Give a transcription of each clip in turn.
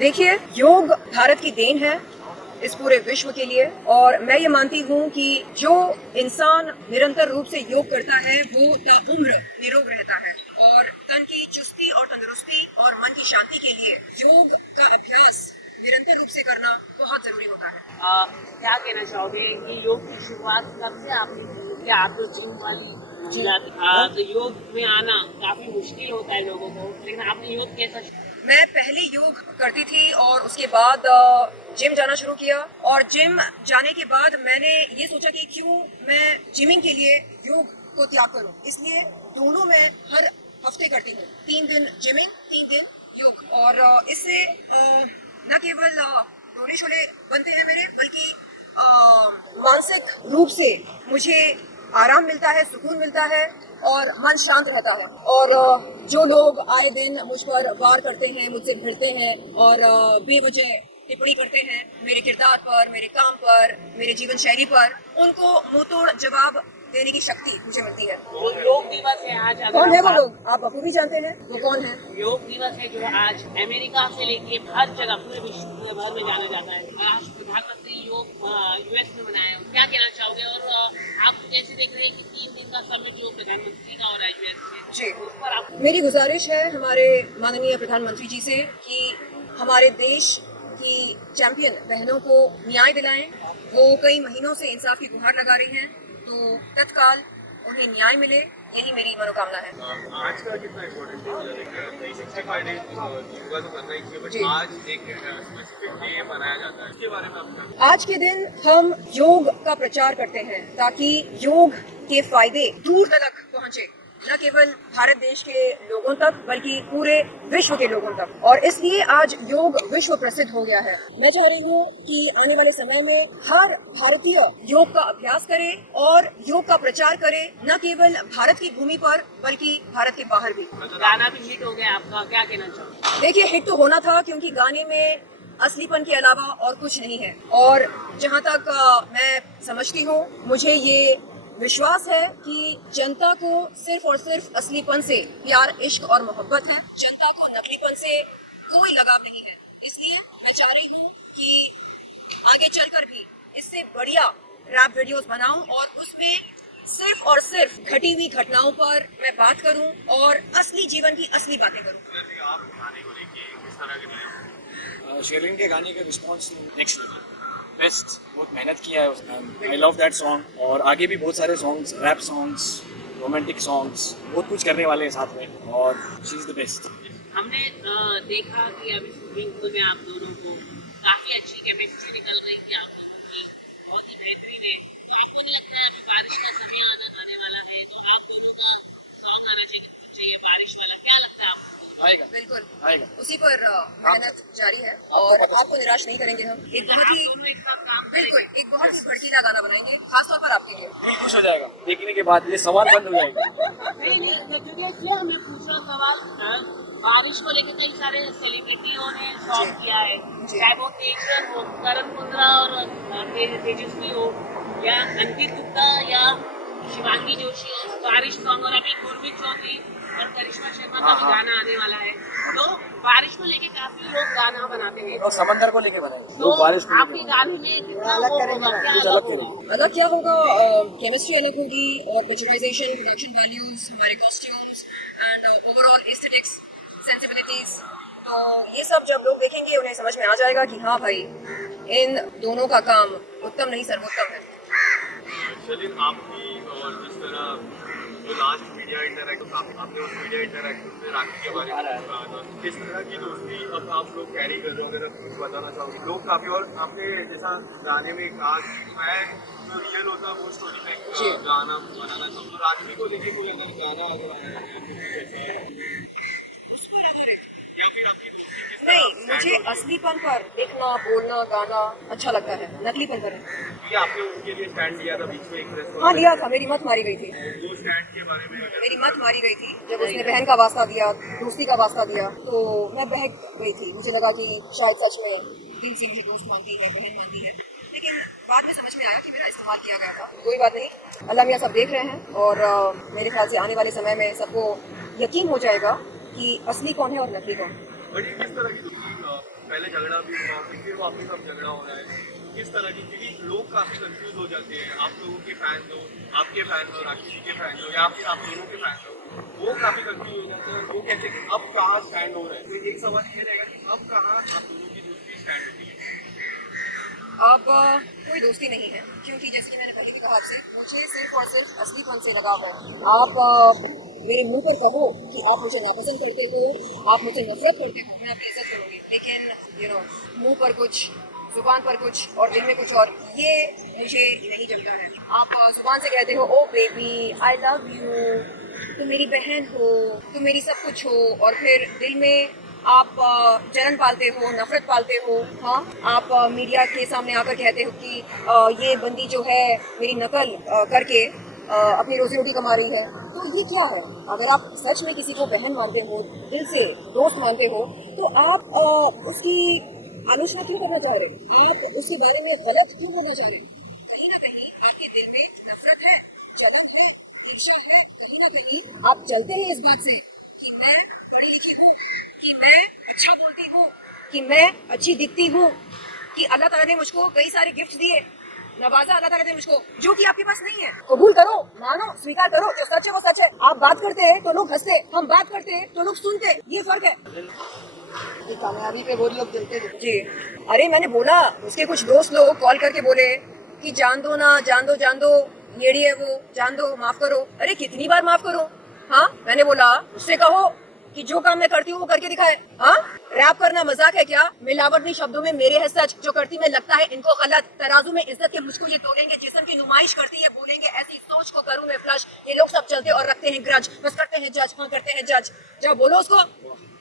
देखिए, योग भारत की देन है इस पूरे विश्व के लिए, और मैं ये मानती हूँ कि जो इंसान निरंतर रूप से योग करता है वो ताउम्र निरोग रहता है, और तन की चुस्ती और तंदुरुस्ती और मन की शांति के लिए योग का अभ्यास निरंतर रूप से करना बहुत जरूरी होता है। क्या कहना चाहोगे कि योग की शुरुआत कब से आपने की? क्या आप तो जिम वाली तो योग में आना काफी मुश्किल होता है लोगों को, लेकिन आपने योग कैसा? मैं पहले योग करती थी और उसके बाद जिम जाना शुरू किया, और जिम जाने के बाद मैंने ये सोचा कि क्यों मैं जिमिंग के लिए योग को त्याग करूं, इसलिए दोनों मैं हर हफ्ते करती हूँ। 3 दिन जिमिंग, 3 दिन योग, और इससे न केवल डोले शोले बनते हैं मेरे, बल्कि मानसिक रूप से मुझे आराम मिलता है, सुकून मिलता है और मन शांत रहता है। और जो लोग आए दिन मुझ पर वार करते हैं, मुझसे भिड़ते हैं और बेवजह टिप्पणी करते हैं मेरे किरदार पर, मेरे काम पर, मेरे जीवन शैली पर, उनको मुंहतोड़ जवाब देने की शक्ति मुझे मिलती है। योग दिवस है आज। कौन है वो लोग? आप बखूबी जानते हैं वो कौन है। योग दिवस है जो आज अमेरिका से लेके हर जगह पूरे विश्व भर में जाना जाता है। आज प्रधानमंत्री योग यूएस में मनाया। क्या कहना चाहोगे? और आप जैसे देख रहे हैं कि 3 दिन का समिट जो प्रधानमंत्री का हो रहा है यूएस में, जी, उस पर आप... मेरी गुजारिश है हमारे माननीय प्रधानमंत्री जी से कि हमारे देश की चैंपियन बहनों को न्याय दिलाएं। वो कई महीनों से इंसाफ की गुहार लगा रही हैं, तो तत्काल उन्हें न्याय मिले, यही मेरी मनोकामना है। आज का कितना इम्पोर्टेंट डे? 65 डेज योगा तो करना ही चाहिए, बट आज एक स्पेसिफिक डे मनाया जाता है, इसके बारे में आपका? आज के दिन हम योग का प्रचार करते हैं ताकि योग के फायदे दूर तक पहुंचे, न केवल भारत देश के लोगों तक बल्कि पूरे विश्व के लोगों तक, और इसलिए आज योग विश्व प्रसिद्ध हो गया है। मैं चाह रही हूँ कि आने वाले समय में हर भारतीय योग का अभ्यास करे और योग का प्रचार करे, न केवल भारत की भूमि पर बल्कि भारत के बाहर भी। गाना भी हिट हो गया आपका, क्या कहना चाहोगे? देखिए, हिट तो होना था क्योंकि गाने में असलीपन के अलावा और कुछ नहीं है, और जहाँ तक मैं समझती हूँ, मुझे ये विश्वास है कि जनता को सिर्फ और सिर्फ असलीपन से प्यार, इश्क और मोहब्बत है। जनता को नकलीपन से कोई लगाव नहीं है। इसलिए मैं चाह रही हूँ कि आगे चलकर भी इससे बढ़िया रैप वीडियोस बनाऊं और उसमें सिर्फ और सिर्फ घटी हुई घटनाओं पर मैं बात करूं और असली जीवन की असली बातें करूं। आप गाने को लेके किस तरह के? शेरिन के गाने का रिस्पॉन्स नेक्स्ट लेवल, बेस्ट, बहुत मेहनत किया है उसने। आई लव दैट सॉन्ग, और आगे भी बहुत सारे songs, rap songs, romantic songs, बहुत कुछ करने वाले हैं साथ में, और शी इज द बेस्ट। हमने देखा कि अभी स्विमिंग पूल में आप दोनों को काफी अच्छी केमिस्ट्री निकल रही थी आप लोगों की, बहुत ही बेहतरीन है। तो आपको नहीं लगता है अभी बारिश का समय आने वाला है, तो आप दोनों का सॉन्ग आना चाहिए बारिश वाला? क्या लगता है आपको? आएगा, बिल्कुल आएगा। उसी पर मेहनत जारी है और आपको निराश नहीं करेंगे हम। एक बहुत ही एक बहुत ही भड़कीला गाना बनाएंगे खासतौर पर आपके लिए। दिल खुश हो जाएगा देखने के बाद, ये सवाल बंद हो जाएगा। नहीं, क्योंकि इसलिए हमें पूछना सवाल, बारिश को लेकर कई सारे सेलिब्रिटियों ने सॉन्ग किया है, चाहे वो तेजन हो, करण कुंद्रा और तेजस्वी हो, या अंकित गुप्ता या शिवांगी जोशी हो, बारिश सॉन्ग, और अभी गुरमीत चौधरी और करिश्मा शर्मा का भी गाना आने वाला है। तो बारिश को लेके काफी लोग गाना बनाते हैं, और समंदर को लेके बनाएंगे, तो बारिश को आपके गाने में कितना वो होगा, क्या अलग होगा? अलग क्या होगा? केमिस्ट्री अलग होगी, और पिक्चराइजेशन, प्रोडक्शन वैल्यूज, हमारे costumes and overall aesthetics, sensibilities, तो ये सब जब लोग देखेंगे उन्हें समझ में आ जाएगा कि हाँ भाई, इन दोनों का काम उत्तम नहीं सर्वोत्तम है। चलिए, आपकी और जिस तरह जो लास्ट मीडिया इंटरैक्टिव आपने उस मीडिया इंटरैक्टिव में राखी के बारे में कहा था, किस तरह की दोस्ती अब आप लोग कैरी कर रहे हो, अगर आप कुछ बताना चाहोगे? लोग काफी, और आपने जैसा गाने में कहा, मैं जो रियल होता वो स्टोरी में गाना बनाना चाहूँ, तो राखी को लेके कोई अगर गाना या फिर आपकी दोस्ती किस तरह नहीं, मुझे असलीपन पर लिखना, बोलना, गाना अच्छा लगता है, नकलीपन पर नहीं। ये आपने उनके लिए स्टैंड लिया था बीच में एक प्रेस? हाँ, लिया था, मेरी मत मारी गई थी। वो स्टैंड के बारे में मेरी मत मारी गई थी जब उसने बहन का वास्ता दिया, दोस्ती का वास्ता दिया, तो मैं बहक गई थी। मुझे लगा कि शायद सच में दिल से मुझे दोस्त मानती है, बहन मानती है, लेकिन बाद में समझ में आया कि मेरा इस्तेमाल किया गया था। कोई बात नहीं, अल्लाह मियाँ सब देख रहे हैं, और मेरे ख्याल से आने वाले समय में सबको यकीन हो जाएगा कि असली कौन है और नकली कौन है। बट ये किस तरह की दोस्ती पहले झगड़ा भी हुआ फिर वापस अब झगड़ा हो रहा है, किस तरह की, क्योंकि लोग काफी कंफ्यूज हो जाते हैं, आप लोगों के फैन हो, आपके फैन हो, राखी जी के फैन हो या फिर आप दोनों के फैन हो, वो काफी कंफ्यूज हो जाते हैं, वो कहते हैं कि अब कहाँ स्टैंड हो रहा है। तो एक सवाल ये रहेगा कि अब कहाँ आप दोनों की दोस्ती स्टैंड होती है? अब कोई दोस्ती नहीं है, क्योंकि जैसे कि मैंने पहले भी कहा आपसे, मुझे सिर्फ और सिर्फ असलीपन से लगाव है। आप मेरे मुंह पर कहो कि आप मुझे नापसंद करते हो, आप मुझसे नफरत करते हो, मैं आपकी इज्जत करूँगी, लेकिन मुंह पर कुछ, जुबान पर कुछ और दिल में कुछ और, ये मुझे नहीं जमता है। आप जुबान से कहते हो ओ बेबी आई लव यू, तुम मेरी बहन हो, तुम मेरी सब कुछ हो, और फिर दिल में आप जलन पालते हो, नफरत पालते हो। हाँ, आप मीडिया के सामने आकर कहते हो कि ये बंदी जो है मेरी नकल करके अपनी रोजी रोटी कमा रही है। तो ये क्या है? अगर आप सच में किसी को बहन मानते हो, दिल से दोस्त मानते हो, तो आप उसकी आलोचना क्यों करना चाह रहे हो? आप उसके बारे में गलत क्यों बोलना चाह रहे हो? कहीं ना कहीं आपके दिल में नफरत है, जलन है, ईर्ष्या है। कहीं ना कहीं आप चलते हैं इस बात से कि मैं पढ़ी लिखी हूँ, कि मैं अच्छा बोलती हूँ, कि मैं अच्छी दिखती हूँ, कि अल्लाह ताला ने मुझको कई सारे गिफ्ट दिए, नवाजा अल्लाह ताला ने मुझको, जो कि आपके पास नहीं है। कबूल करो, मानो, स्वीकार करो, जो सच है वो सच है। आप बात करते हैं तो लोग हंसते, हम बात करते हैं तो लोग सुनते, ये फर्क है। कामयाबी पे वो लोग चलते जी। अरे मैंने बोला, उसके कुछ दोस्त लोग कॉल करके बोले कि जान दो ना, जान दो, जान दो, येड़ी है वो, जान दो, माफ करो। अरे कितनी बार माफ करो? हाँ, मैंने बोला उससे कहो कि जो काम मैं करती हूँ वो करके दिखाए। हाँ, रैप करना मजाक है क्या? मिलावटी शब्दों में मेरे है सच, जो करती मैं लगता है इनको गलत। तराजू में इज्जत के मुझको ये तोलेंगे, जिस्म की नुमाइश करती है बोलेंगे, ऐसी सोच को करूँ मैं फ्लश। ये लोग सब चलते और रखते हैं ग्रज, बस करते हैं जज, हाँ करते हैं जज। जब बोलो उसको,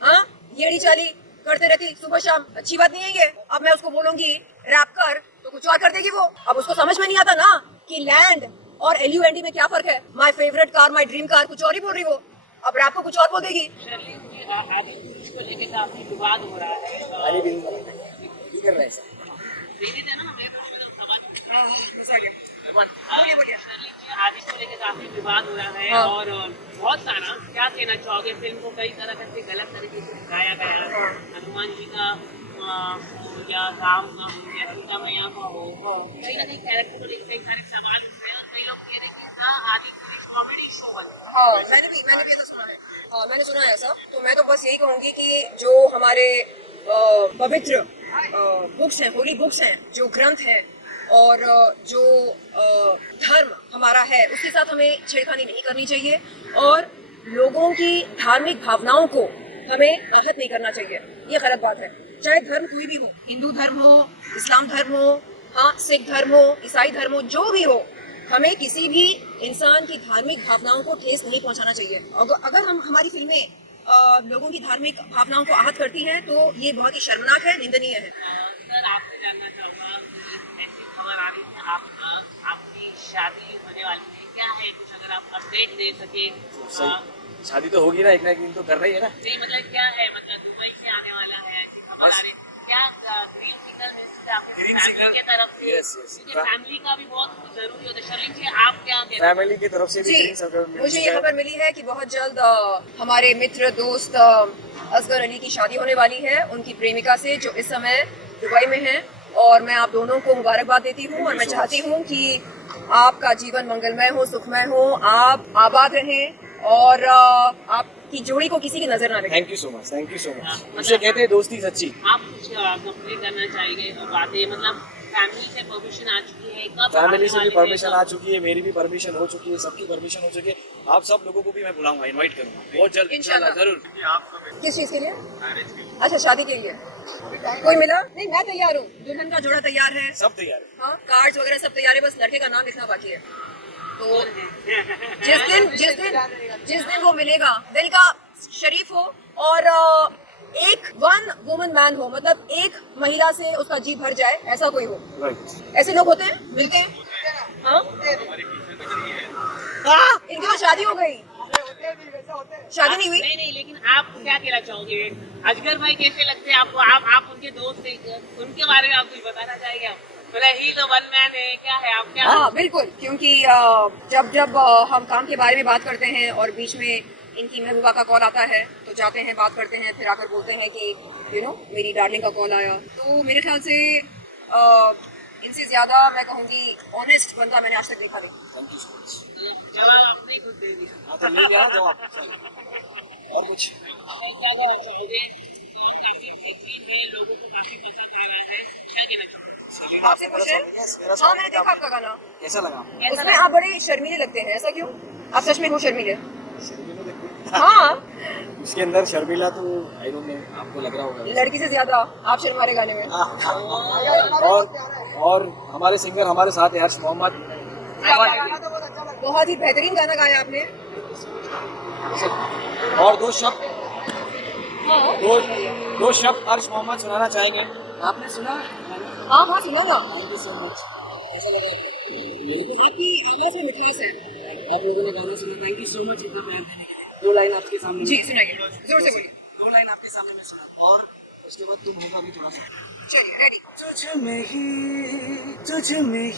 हाँ येड़ी चाली करते रहती सुबह शाम, अच्छी बात नहीं है ये। अब मैं उसको बोलूंगी रैप कर तो कुछ और कर देगी वो। अब उसको समझ में नहीं आता ना कि लैंड और LUND में क्या फर्क है। My favourite car, my dream car, कुछ और ही बोल रही वो। अब रैप को कुछ और बोल देगी। शर्लीन जी, आदि पुरुष को लेकर काफी विवाद हो रहा है। अली भी कर रहा है ऐसा। मेरे थे ना, मैं सवाल हाँ, मजा आ गया। बोलिए बोलिए। शर्लीन जी, आदि को लेकर काफी विवाद हो रहा है। हाँ। और बहुत सारा, क्या कहना चाहोगे? फिल्म को कई तरह से गलत तरीके से दिखाया गया है। हनुमान जी का या राम का हो या सीता मैया का हो, कहीं ना कहीं कैरेक्टर को लेकर कई सारे सवाल उठ रहे हैं। और कई लोग कह रहे हैं कि हाँ, आदि पुरुष कॉमेडी शो है। हाँ, मैंने भी ऐसा सुना है। हाँ, मैंने सुना है ऐसा। तो मैं तो बस यही कहूंगी कि जो हमारे पवित्र बुक्स हैं, होली बुक्स हैं, जो ग्रंथ हैं और जो धर्म हमारा है, उसके साथ हमें छेड़खानी नहीं करनी चाहिए और लोगों की धार्मिक भावनाओं को हमें आहत नहीं करना चाहिए। ये गलत बात है। चाहे धर्म कोई भी हो, हिंदू धर्म हो, इस्लाम धर्म हो, हाँ सिख धर्म हो, ईसाई धर्म हो, जो भी हो, हमें किसी भी इंसान की धार्मिक भावनाओं को ठेस नहीं पहुंचाना चाहिए। अगर हम हमारी फिल्में लोगों की धार्मिक भावनाओं को आहत करती हैं तो ये बहुत ही शर्मनाक है, निंदनीय है। सर, आपसे जानना चाहूँगा, ऐसी खबर आ रही है आपकी शादी होने वाली है, क्या है कुछ अगर आप अपडेट दे सके? शादी तो होगी ना, एक दिन तो कर रही है ना। नहीं मतलब क्या है, मतलब दुबई से आने वाला है, ऐसी खबर आ रही है क्या? ग्रीन सिग्नल मिलता है आपके फैमिली के तरफ से? यस यस, क्योंकि फैमिली का भी बहुत जरूरी होता है। शर्लीन जी, आप क्या कहते हैं? फैमिली की तरफ से भी जी, ग्रीन सिग्नल मुझे ये खबर मिली है कि बहुत जल्द हमारे मित्र दोस्त असगर अली की शादी होने वाली है उनकी प्रेमिका से, जो इस समय दुबई में है। और मैं आप दोनों को मुबारकबाद देती हूँ और मैं चाहती हूँ कि आपका जीवन मंगलमय हो, सुखमय हो, आप आबाद रहें और आपकी जोड़ी को किसी की नजर ना लगे। Thank you so much, thank you so much. उसे कहते हैं दोस्ती सच्ची। आप कुछ कंप्लीट करना चाहिए और बातें, मतलब फैमिली से परमिशन आ चुकी है, कब फैमिली से भी आने वाली परमिशन है? आ चुकी है, मेरी भी परमिशन हो चुकी है, सबकी परमिशन हो चुकी है। आप सब लोगों को भी मैं बुलाऊंगा, इनवाइट करूंगा बहुत जल्द इंशाल्लाह, जरूर। कि आप सब किस चीज के लिए? मैरिज की अच्छा, शादी के लिए कोई मिला नहीं? मैं तैयार हूँ, दुल्हन का जोड़ा तैयार है, सब तैयार है। हाँ कार्ड्स वगैरह सब तैयार है, बस लड़के का नाम लिखना बाकी है। तो जिस दिन वो मिलेगा, दिल का शरीफ हो और एक वन वुमन मैन हो, मतलब एक महिला से उसका जी भर जाए, ऐसा कोई हो। राइट। ऐसे लोग होते हैं, मिलते हैं। हाँ, इनकी तो शादी हो गई, शादी नहीं हुई। नहीं, लेकिन आप क्या कहना चाहोगे? अजगर भाई कैसे लगते हैं आपको? आप उनके दोस्त थे, उनके बारे में आप कुछ बताना चाहेंगे? आप मतलब ही तो वन मैन है, क्या है आप क्या? हाँ बिल्कुल, क्योंकि जब हम काम के बारे में बात करते हैं और बीच में इनकी महबूबा का कॉल आता है, तो जाते हैं, बात करते हैं, फिर आकर बोलते हैं कि मेरी डार्लिंग का कॉल आया। तो मेरे ख्याल से इनसे ज़्यादा मैं कहूँगी ऑनेस्ट बंदा मैंने आज तक देखा नहीं। Thank you so much. जवाब आपने खुद दे दिया। हाँ तो ले लिया जवाब। और कुछ क्या कहना चाहोगे? सॉन्ग काफी बेहतरीन है, लोगों को काफी पसंद आ रहा है, क्या कहना चाहोगे? आपसे कुछ है? हाँ, मैंने देखा आपका गाना। कैसा लगा? उसमें आप बड़े शर्मीले लगते हैं, ऐसा क्यों? आप सच में हो शर्मीले? शर्मीला लगते हाँ, उसके अंदर शर्मीला तो आई डोंट नो, आपको लग रहा होगा। लड़की से ज्यादा आप शर्मारे गाने में। और हमारे सिंगर हमारे साथ है हर्ष मोहम्मद। बहुत ही बेहतरीन गाना गाया आपने। और दो शब्द हर्ष मोहम्मद सुनाना चाहेंगे। आपने सुना? हाँ हाँ, सुनो ना। Thank you so much. ऐसा लगा आपकी आवाज में मिठास है। आप लोगों ने गाना सुना, थैंक यू सो मच इतना प्यार देने के लिए। दो लाइन आपके सामने जी सुनाइए, जोर से बोलिए। दो लाइन आपके सामने मैं सुना और उसके बाद तुम होगा भी थोड़ा सा। चलिए रेडी। तुझ में ही